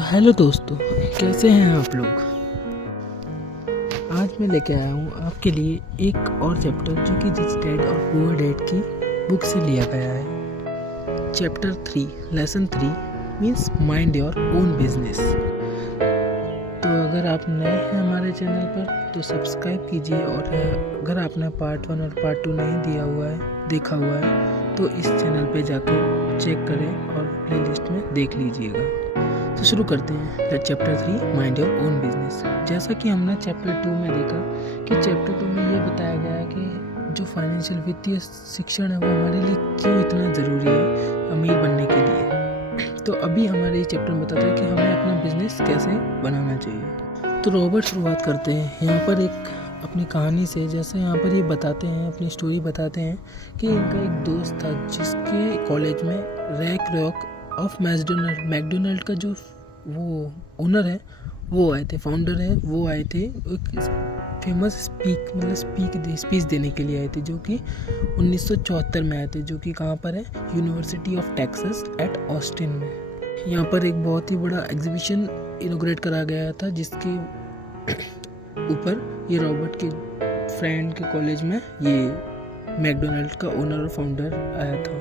तो हेलो दोस्तों, कैसे हैं आप लोग। आज मैं लेके आया हूँ आपके लिए एक और चैप्टर जो कि रिच डैड और पुअर डैड की बुक से लिया गया है। Chapter 3 lesson 3 means mind your own business. तो अगर आप नए हैं हमारे चैनल पर तो सब्सक्राइब कीजिए, और अगर आपने पार्ट 1 और पार्ट 2 नहीं देखा हुआ है तो इस चैनल पे जाकर चेक करें और प्लेलिस्ट में देख लीजिएगा। तो शुरू करते हैं chapter 3 mind your own business. जैसा कि हमने चैप्टर 2 में देखा कि चैप्टर 2 में ये बताया गया है कि जो फाइनेंशियल वित्तीय शिक्षण है वो हमारे लिए क्यों इतना ज़रूरी है अमीर बनने के लिए। तो अभी हमारे ये चैप्टर में बताता है कि हमें अपना बिजनेस कैसे बनाना चाहिए। तो रॉबर्ट शुरुआत करते हैं यहाँ पर एक अपनी कहानी से। जैसे यहाँ पर ये बताते हैं, अपनी स्टोरी बताते हैं कि इनका एक दोस्त था जिसके कॉलेज में रैक रॉक ऑफ मैकडोनल्ड का जो वो ओनर है वो आए थे, फाउंडर है वो आए थे। एक फेमस स्पीच देने के लिए आए थे, जो कि 1974 में आए थे, जो कि कहाँ पर है, university of Texas at Austin में। यहाँ पर एक बहुत ही बड़ा एग्जीबिशन इनॉग्रेट करा गया था, जिसके ऊपर ये रॉबर्ट के फ्रेंड के कॉलेज में ये मैकडोनल्ड का ओनर और फाउंडर आया था।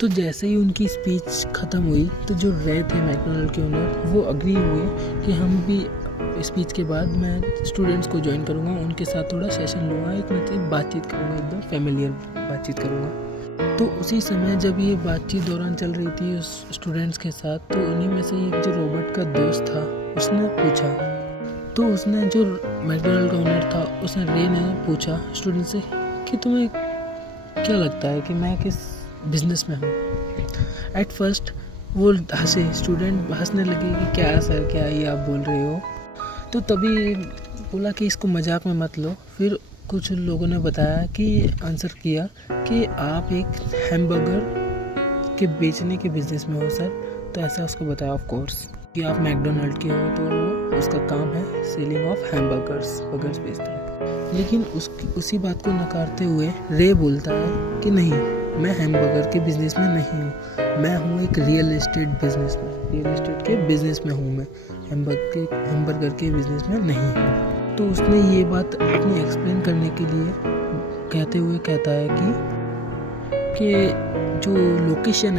तो जैसे ही उनकी स्पीच ख़त्म हुई तो जो रहे थे मैकडोनल्ड के ओनर वो अग्री हुए कि हम भी स्पीच के बाद मैं स्टूडेंट्स को ज्वाइन करूँगा, उनके साथ थोड़ा सेशन लूँगा, एक मतलब बातचीत करूँगा, एकदम फैमिलियर बातचीत करूँगा। तो उसी समय जब ये बातचीत दौरान चल रही थी उस स्टूडेंट्स के साथ, तो उन्हीं में से एक जो रॉबर्ट का दोस्त था उसने पूछा, तो उसने जो मैकडोनल्ड का ओनर था उसने रे ने पूछा स्टूडेंट से कि तुम्हें क्या लगता है कि मैं किस बिजनेस में हूँ। एट फर्स्ट वो हंसे, स्टूडेंट हंसने लगे कि क्या सर, क्या ये आप बोल रहे हो। तो तभी बोला कि इसको मजाक में मत लो। फिर कुछ लोगों ने बताया कि आंसर किया कि आप एक हैमबर्गर के बेचने के बिजनेस में हो सर। तो ऐसा उसको बताया ऑफ कोर्स कि आप मैकडोनल्ड के हो, तो वो उसका काम है सेलिंग ऑफ बर्गर्स बेचता है। लेकिन उसी बात को नकारते हुए रे बोलता है कि नहीं, मैं हैमबर्गर के बिजनेस में नहीं हूँ, मैं हूँ एक रियल एस्टेट के बिजनेस में हूँ, मैं हैमबर्गर के बिजनेस में नहीं हूँ। तो उसने ये बात अपनी एक्सप्लेन करने के लिए कहता है कि जो लोकेशन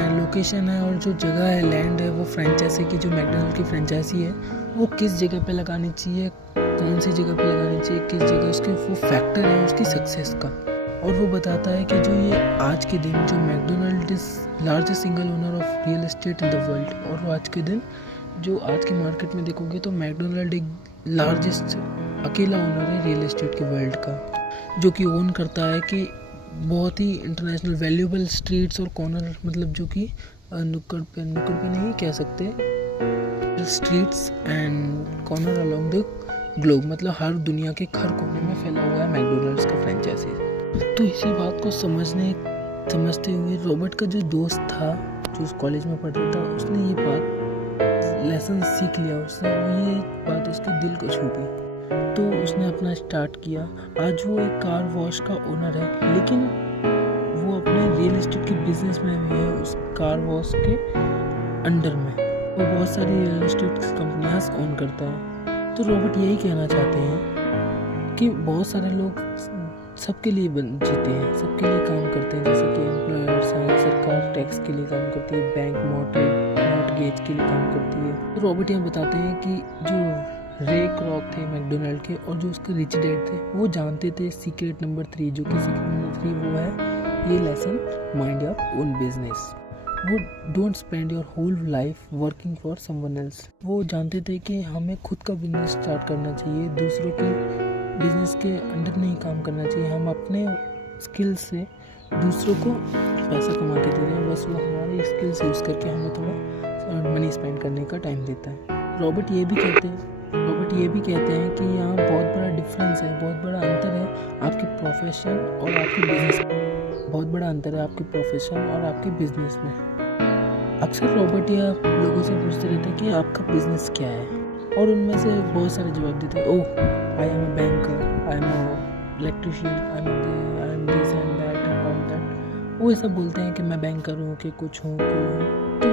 है और जो जगह है, लैंड है, वो फ्रेंचाइजी की, जो मैकडोनल्ड की फ्रेंचाइजी है वो किस जगह पे लगानी चाहिए, कौन सी जगह पे लगानी चाहिए, किस जगह उसके वो फैक्टर है उसकी सक्सेस का। और वो बताता है कि जो ये आज के दिन जो McDonald is largest single owner of real estate in the world, और वो आज के दिन जो आज के मार्केट में देखोगे तो मैकडोनल्ड एक लार्जेस्ट अकेला ओनर है रियल एस्टेट के वर्ल्ड का, जो कि ओन करता है कि बहुत ही इंटरनेशनल वैल्यूएबल स्ट्रीट्स और कॉर्नर, मतलब जो कि नुक्कड़ पे नहीं कह सकते, streets and corner along the globe, मतलब हर दुनिया के हर कोने में फैला हुआ है मैकडोनल्ड्स का फ्रेंचाइजी। तो इसी बात को समझते हुए रॉबर्ट का जो दोस्त था जो उस कॉलेज में पढ़ता था, उसने ये बात लेसन सीख लिया, उसने ये बात उसके दिल को छू गई। तो उसने अपना स्टार्ट किया। आज वो एक कार वॉश का ओनर है, लेकिन वो अपने रियल एस्टेट के बिजनेस में भी है, उस कार वॉश के अंडर में वो बहुत सारी रियल एस्टेट कंपनियां ओन करता है। तो रॉबर्ट यही कहना चाहते हैं कि बहुत सारे लोग सबके लिए जीते हैं, सबके लिए काम करते हैं, जैसे कि एम्प्लॉयर्स हैं, सरकार टैक्स के लिए काम करती है, बैंक मॉर्टगेज के लिए काम करती है। तो रॉबर्ट यहाँ बताते हैं कि जो रे क्रॉक थे मैकडोनल्ड के और जो उसके रिच डैड थे, वो जानते थे सीक्रेट नंबर 3, जो कि सीक्रेट नंबर 3 वो है ये lesson mind your own business. वो don't spend your whole life working for someone else. वो जानते थे कि हमें खुद का बिजनेस स्टार्ट करना चाहिए, दूसरों के बिजनेस के अंडर नहीं काम करना चाहिए। हम अपने स्किल से दूसरों को पैसा कमा के दे रहे हैं, बस वो हमारे स्किल्स यूज़ करके हमें थोड़ा मनी स्पेंड करने का टाइम देता है। रॉबर्ट ये भी कहते हैं कि यहाँ बहुत बड़ा डिफरेंस है, बहुत बड़ा अंतर है आपके प्रोफेशन और आपके बिजनेस में, बहुत बड़ा अंतर है आपके प्रोफेशन और आपके बिजनेस में। अक्सर रॉबर्ट या लोगों से पूछते रहते हैं कि आपका बिजनेस क्या है, और उनमें से बहुत सारे जवाब देते हैं, oh I am a banker, I am a electrician, I am this and that and all that. वो ऐसा बोलते हैं कि मैं बैंकर हूँ, कि कुछ हूँ, तो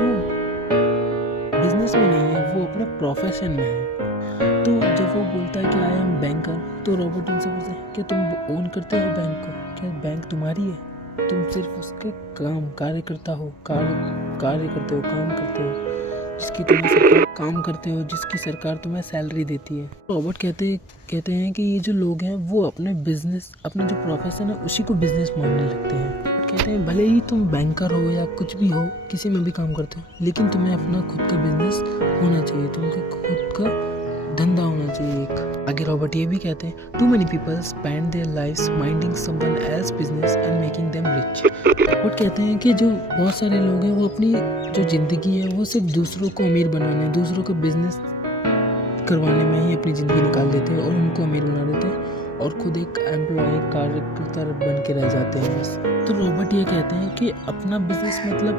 बिजनेस में नहीं है, वो अपने प्रोफेशन में है। तो जब वो बोलता है कि आई एम बैंकर, तो रॉबर्ट उनसे पूछता है कि तुम ओन करते हो बैंक को, क्या बैंक तुम्हारी है? तुम सिर्फ उसके कार्य करते हो, काम करते हो, जिसकी तुम्हें सरकार काम करते हो, जिसकी सरकार तुम्हें सैलरी देती है। रॉबर्ट कहते हैं कि ये जो लोग हैं वो अपने बिजनेस, अपना जो प्रोफेशन है उसी को बिजनेस मानने लगते हैं। कहते हैं भले ही तुम बैंकर हो या कुछ भी हो, किसी में भी काम करते हो, लेकिन तुम्हें अपना खुद का बिजनेस होना चाहिए, तुम्हें खुद का धंधा होना चाहिए एक। आगे रॉबर्ट ये भी कहते हैं, too many people spend their lives minding someone else business and making them rich. Robert कहते हैं कि जो बहुत सारे लोग हैं वो अपनी जो ज़िंदगी है वो सिर्फ दूसरों को अमीर बनाने, दूसरों का बिजनेस करवाने में ही अपनी ज़िंदगी निकाल देते हैं और उनको अमीर बना देते हैं और खुद एक एम्प्लॉय कार्यकर्ता बन के रह जाते हैं बस। तो रॉबर्ट ये कहते हैं कि अपना बिजनेस मतलब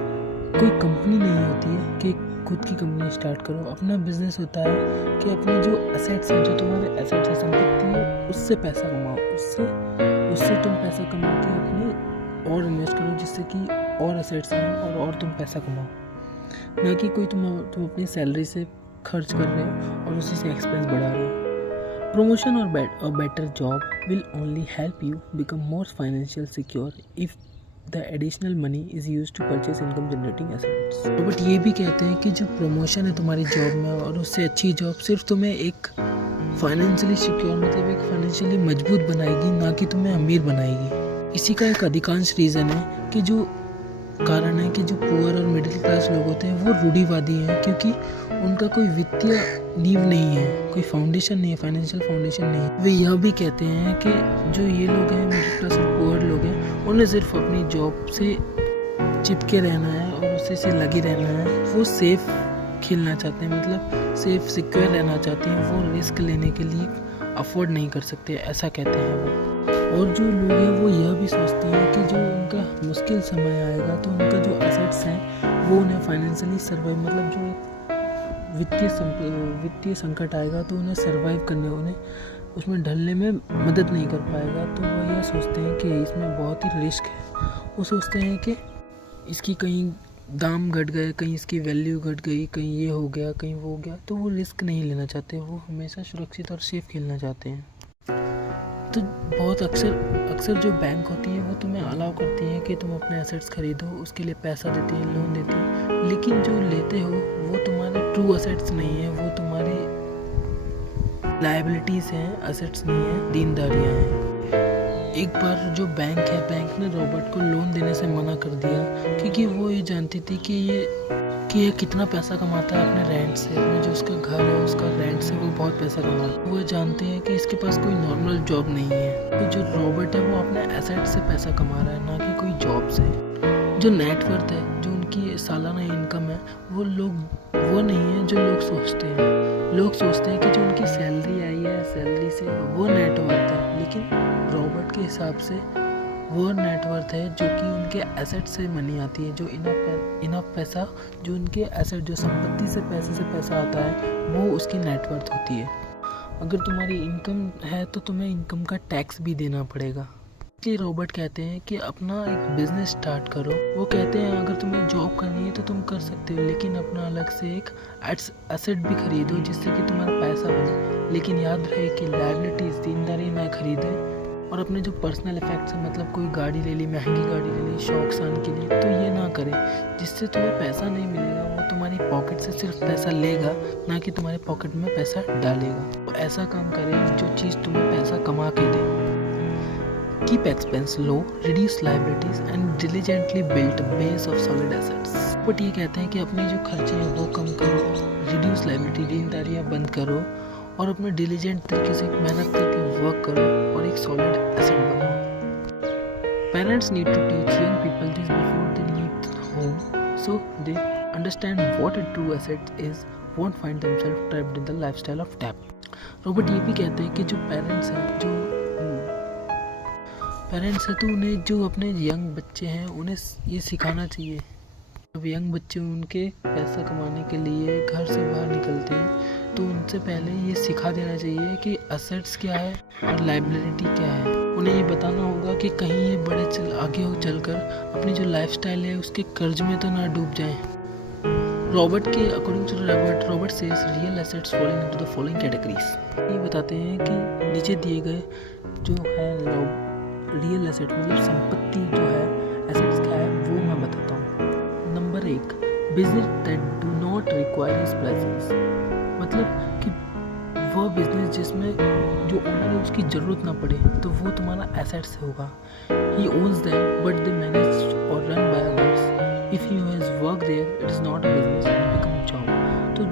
कोई कंपनी नहीं होती है कि खुद की कंपनी स्टार्ट करो। अपना बिजनेस होता है कि अपने जो एसेट्स हैं, जो तुम्हारे एसेट्स है, संपत्ति है, उससे पैसा कमाओ, उससे तुम पैसा कमा के अपने और इन्वेस्ट करो, जिससे कि और एसेट्स हैं और तुम पैसा कमाओ, ना कि कोई तुम अपनी सैलरी से खर्च कर रहे हो और उसी से एक्सपेंस बढ़ा रहे हो। प्रमोशन और better job will only help you become more financial secure if the additional money is use to purchase income generating assets. But ये भी कहते हैं कि जो प्रमोशन है तुम्हारी जॉब में और उससे अच्छी जॉब सिर्फ तुम्हें एक फाइनेंशियली सिक्योर मतलब एक फाइनेंशियली मजबूत बनाएगी, ना कि तुम्हें अमीर बनाएगी। इसी का एक अधिकांश रीज़न है कि जो कारण है कि जो पुअर और मिडिल क्लास लोग होते हैं वो रूढ़िवादी हैं, क्योंकि उनका कोई वित्तीय नींव नहीं है, कोई फाउंडेशन नहीं है, फाइनेंशियल फाउंडेशन नहीं है। वे यह भी कहते हैं कि जो ये लोग हैं, मिडिल क्लास और पुअर लोग हैं, उन्हें सिर्फ अपनी जॉब से चिपके रहना है और उसी से लगे रहना है। वो सेफ खेलना चाहते हैं, मतलब सेफ सिक्योर रहना चाहते हैं, वो रिस्क लेने के लिए अफोर्ड नहीं कर सकते, ऐसा कहते हैं वो। और जो लोग हैं वो यह भी सोचते हैं कि जो उनका मुश्किल समय आएगा तो उनका जो एसेट्स हैं वो उन्हें फाइनेंशियली सर्वाइव, मतलब जो वित्तीय संकट आएगा तो उन्हें सर्वाइव करने, उन्हें उसमें ढलने में मदद नहीं कर पाएगा। तो वो यह सोचते हैं कि इसमें बहुत ही रिस्क है। वो सोचते हैं कि इसकी कहीं दाम घट गए, कहीं इसकी वैल्यू घट गई, कहीं ये हो गया, कहीं वो हो गया, तो वो रिस्क नहीं लेना चाहते, वो हमेशा सुरक्षित और सेफ खेलना चाहते हैं। तो बहुत अक्सर जो बैंक होती है वो तुम्हें अलाउ करती है कि तुम अपने एसेट्स खरीदो, उसके लिए पैसा देती है, लोन देती है, लेकिन जो लेते हो वो तुम्हारे ट्रू एसेट्स नहीं है, वो तुम्हारी लायबिलिटीज़ हैं, एसेट्स नहीं है, देनदारियाँ हैं। एक बार जो बैंक ने रॉबर्ट को लोन देने से मना कर दिया, क्योंकि वो ये जानती थी कि ये कितना पैसा कमाता है अपने रेंट से, अपने जो उसका घर है उसका रेंट से वो बहुत पैसा कमाता है। वो जानते हैं कि इसके पास कोई नॉर्मल जॉब नहीं है, तो जो रॉबर्ट है वो अपने एसेट से पैसा कमा रहा है, ना कि कोई जॉब से। जो नेटवर्थ है, जो उनकी सालाना इनकम है, वो नहीं है जो लोग सोचते हैं। लोग सोचते हैं कि जो उनकी सैलरी आई है, सैलरी से वो नेटवर्थ है, लेकिन रॉबर्ट के हिसाब से वो नेटवर्थ है जो कि उनके एसेट से मनी आती है, जो इनफ पैसा, जो उनके एसेट, जो संपत्ति से पैसा आता है, वो उसकी नेटवर्थ होती है। अगर तुम्हारी इनकम है तो तुम्हें इनकम का टैक्स भी देना पड़ेगा। इसलिए रॉबर्ट कहते हैं कि अपना एक बिजनेस स्टार्ट करो। वो कहते हैं अगर तुम्हें जॉब करनी है तो तुम कर सकते हो, लेकिन अपना अलग से एक एसेट भी खरीदो जिससे कि तुम्हारा पैसा बने, लेकिन याद रहे कि लायबिलिटीज, देनदारी ना खरीदे, और अपने जो पर्सनल इफेक्ट्स है, मतलब कोई गाड़ी ले ली, महंगी गाड़ी ले ली शौक शान के लिए, तो ये ना करें, जिससे तुम्हें पैसा नहीं मिलेगा, वो तुम्हारी पॉकेट से सिर्फ पैसा लेगा, ना कि तुम्हारे पॉकेट में पैसा डालेगा। तो ऐसा काम करें जो चीज़ तुम्हें पैसा कमा के दे। Keep expense low, reduce liabilities and diligently build a base of solid assets. But ये कहते हैं कि अपने जो खर्चे हैं वो कम करो, reduce liability, देनदारियाँ बंद करो, और अपने diligent तरीके से मेहनत करके वर्क करो और एक solid asset बनाओ। Parents need to teach young people this before they leave home, so they understand what a true asset is, won't find themselves trapped in the lifestyle of debt. Robert ये भी कहते हैं कि जो parents हैं तो उन्हें जो अपने यंग बच्चे हैं उन्हें ये सिखाना चाहिए। जब यंग बच्चे उनके पैसा कमाने के लिए घर से बाहर निकलते हैं तो उनसे पहले ये सिखा देना चाहिए कि एसेट्स क्या है और लायबिलिटी क्या है। उन्हें ये बताना होगा कि कहीं ये आगे चलकर अपनी जो लाइफस्टाइल है उसके कर्ज में तो ना डूब जाएं। रॉबर्ट के according to Robert says real assets falling into the following categories. ये बताते हैं कि नीचे दिए गए जो है रियल एसेट मतलब संपत्ति जो है एसेट्स क्या है वो मैं बताता हूँ। Number 1, business that do not require his presence, मतलब कि वह बिजनेस जिसमें जो ओनर है उसकी ज़रूरत ना पड़े तो वो तुम्हारा एसेट्स होगा। He owns them but they manage और run by others. If he has work there it is not a business, it become job. तो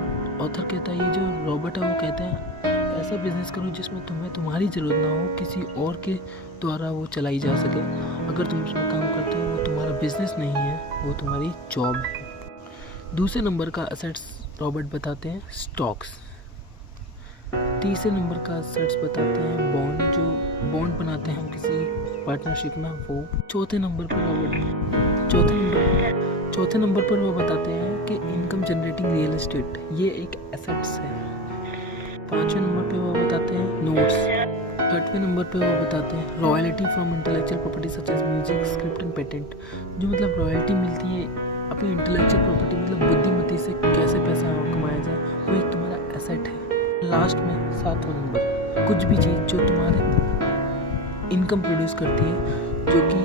ऑथर कहता है, ये जो रॉबर्ट है वो कहते हैं ऐसा बिजनेस करो जिसमें तुम्हें तुम्हारी ज़रूरत ना हो, किसी और के द्वारा वो चलाई जा सके। अगर तुम उसमें काम करते हो वो तुम्हारा बिजनेस नहीं है, वो तुम्हारी जॉब है। दूसरे नंबर का एसेट्स रॉबर्ट बताते हैं स्टॉक्स। तीसरे नंबर का एसेट्स बताते हैं बॉन्ड, जो बॉन्ड बनाते हैं हम किसी पार्टनरशिप में वो। चौथे नंबर पर वो बताते हैं कि इनकम जनरेटिंग रियल एस्टेट, ये एक एसेट्स है। पाँचवें नंबर पे वो बताते हैं नोट्स। छठवें नंबर पे वो बताते हैं royalty from intellectual property such as music, script and patent, जो मतलब रॉयल्टी मिलती है अपनी इंटेलेक्चुअल प्रॉपर्टी मतलब बुद्धिमत्ता से कैसे पैसा कमाया जाए, वो एक तुम्हारा एसेट है। लास्ट में 7वां नंबर, कुछ भी चीज़ जो तुम्हारे इनकम प्रोड्यूस करती है, जो कि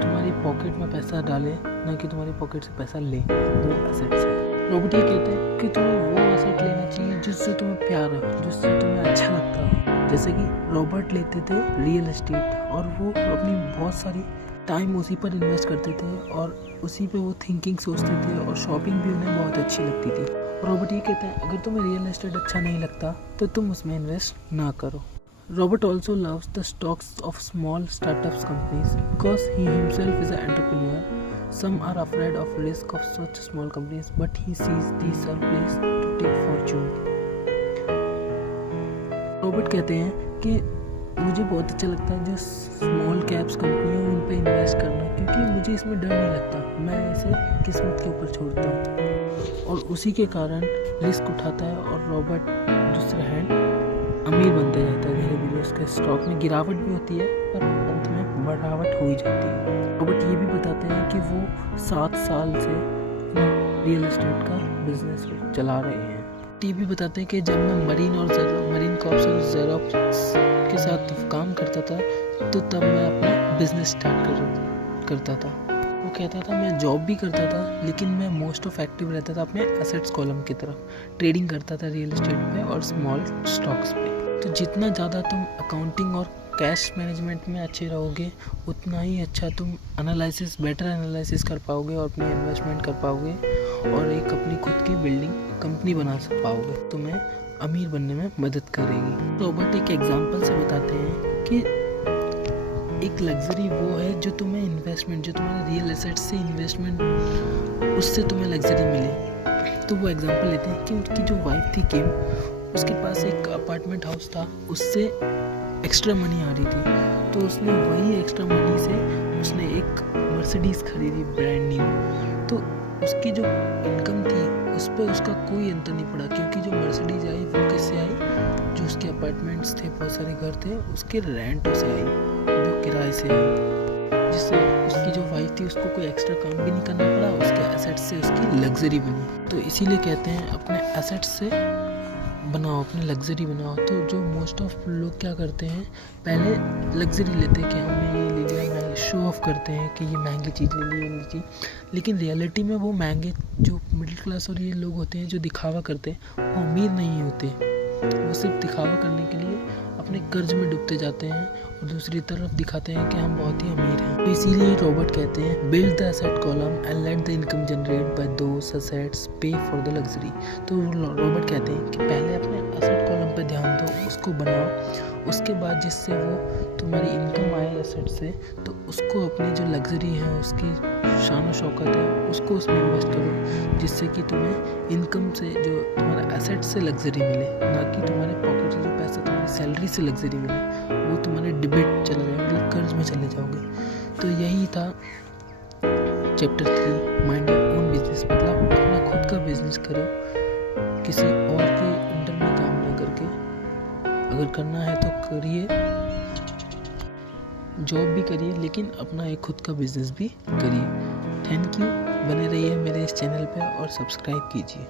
तुम्हारी पॉकेट में पैसा डाले ना कि तुम्हारी पॉकेट से पैसा ले, वो एसेट्स है। रॉबर्ट ये कहते हैं कि तुम्हें वो एसेट लेना चाहिए जिससे तुम्हें प्यार हो, जिससे तुम्हें अच्छा लगता हो। जैसे कि रॉबर्ट लेते थे रियल एस्टेट और वो अपनी बहुत सारी टाइम उसी पर इन्वेस्ट करते थे और उसी पे वो थिंकिंग सोचते थे और शॉपिंग भी उन्हें बहुत अच्छी लगती थी। रॉबर्ट ये कहते हैं अगर तुम्हें रियल एस्टेट अच्छा नहीं लगता तो तुम उसमें इन्वेस्ट ना करो। Robert also loves the stocks of small startups companies because he himself is an entrepreneur. Some are afraid of risk of such small companies, but he sees these are place to take fortune. Robert कहते हैं कि मुझे बहुत अच्छा लगता है जो small caps company है उन पे इन्वेस्ट करना, क्योंकि मुझे इसमें डर नहीं लगता, मैं इसे किस्मत के ऊपर छोड़ता हूँ और उसी के कारण रिस्क उठाता है। और रॉबर्ट दूसरे हैंड अमीर बनते जाता है धीरे धीरे, उसके स्टॉक में गिरावट भी होती है पर अंत में बढ़ावट हो ही जाती है। रॉबर्ट ये भी बताते हैं कि वो 7 साल से रियल एस्टेट का बिजनेस चला रहे हैं। ये भी बताते हैं कि जब मैं मरीन कॉर्प्स और ज़ेरोक्स के साथ काम करता था तो तब मैं अपना बिजनेस स्टार्ट करता था। वो कहता था मैं जॉब भी करता था लेकिन मैं मोस्ट ऑफ एक्टिव रहता था अपने एसेट्स कॉलम की तरफ, ट्रेडिंग करता था रियल एस्टेट पे और स्मॉल स्टॉक्स पे। तो जितना ज़्यादा तुम अकाउंटिंग और कैश मैनेजमेंट में अच्छे रहोगे उतना ही अच्छा तुम बेटर एनालिसिस कर पाओगे और अपनी इन्वेस्टमेंट कर पाओगे और एक अपनी खुद की बिल्डिंग कंपनी बना पाओगे, तुम्हें अमीर बनने में मदद करेगी। रॉबर्ट एक एग्जांपल से बताते हैं कि एक लग्जरी वो है जो तुम्हें इन्वेस्टमेंट, जो तुम्हारे रियल एसेट से इन्वेस्टमेंट उससे तुम्हें लग्जरी मिले। तो वो एग्जांपल लेते हैं कि उनकी जो वाइफ थी किम, उसके पास एक अपार्टमेंट हाउस था, उससे एक्स्ट्रा मनी आ रही थी तो उसने वही एक्स्ट्रा मनी से उसने एक मर्सिडीज़ खरीदी ब्रांड न्यू। तो उसकी जो इनकम थी उस पर उसका कोई अंतर नहीं पड़ा, क्योंकि जो मर्सिडीज़ आई वो किससे आई, जो उसके अपार्टमेंट्स थे, बहुत सारे घर थे, उसके रेंटों से आई, जो किराए से आई, जिससे उसकी जो वाइफ थी उसको कोई एक्स्ट्रा काम भी नहीं करना पड़ा, उसके एसेट्स से उसकी लग्जरी बनी। तो इसीलिए कहते हैं अपने एसेट्स से बनाओ, अपनी लग्जरी बनाओ। तो जो मोस्ट ऑफ लोग क्या करते हैं, पहले लग्जरी लेते हैं कि हमने ये ले लिया, महंगे शो ऑफ करते हैं कि ये महंगी चीज़ ले ली, ये चीज़, लेकिन रियलिटी में वो महंगे जो मिडिल क्लास और ये लोग होते हैं जो दिखावा करते हैं वो अमीर नहीं होते, वो सिर्फ दिखावा करने के लिए अपने कर्ज में डूबते जाते हैं और दूसरी तरफ दिखाते हैं कि हम बहुत ही अमीर हैं। तो इसीलिए रॉबर्ट कहते हैं build the asset column and let the income generate by those assets pay for the luxury. तो रॉबर्ट कहते हैं कि पहले अपने एसेट कॉलम पे ध्यान दो, उसको बनाओ, उसके बाद जिससे वो तुम्हारी इनकम आए एसेट से तो उसको अपनी जो लग्जरी है, उसकी शान शौकत है, उसको उसमें इन्वेस्ट करो, जिससे कि तुम्हें इनकम से जो तुम्हारे एसेट से लग्जरी मिले, ना कि तुम्हारे पॉकेट से जो पैसा तुम्हारी सैलरी से लग्जरी मिले, वो तुम्हारे डिबेट चला जाएगा, मतलब कर्ज में चले जाओगे। तो यही था chapter 3 mind your own business, मतलब अपना खुद का बिजनेस करो, किसी और के अंडर में काम ना करके। अगर करना है तो करिए, जॉब भी करिए, लेकिन अपना एक खुद का बिजनेस भी करिए। Thank you. बने रहिए मेरे इस चैनल पे और सब्सक्राइब कीजिए।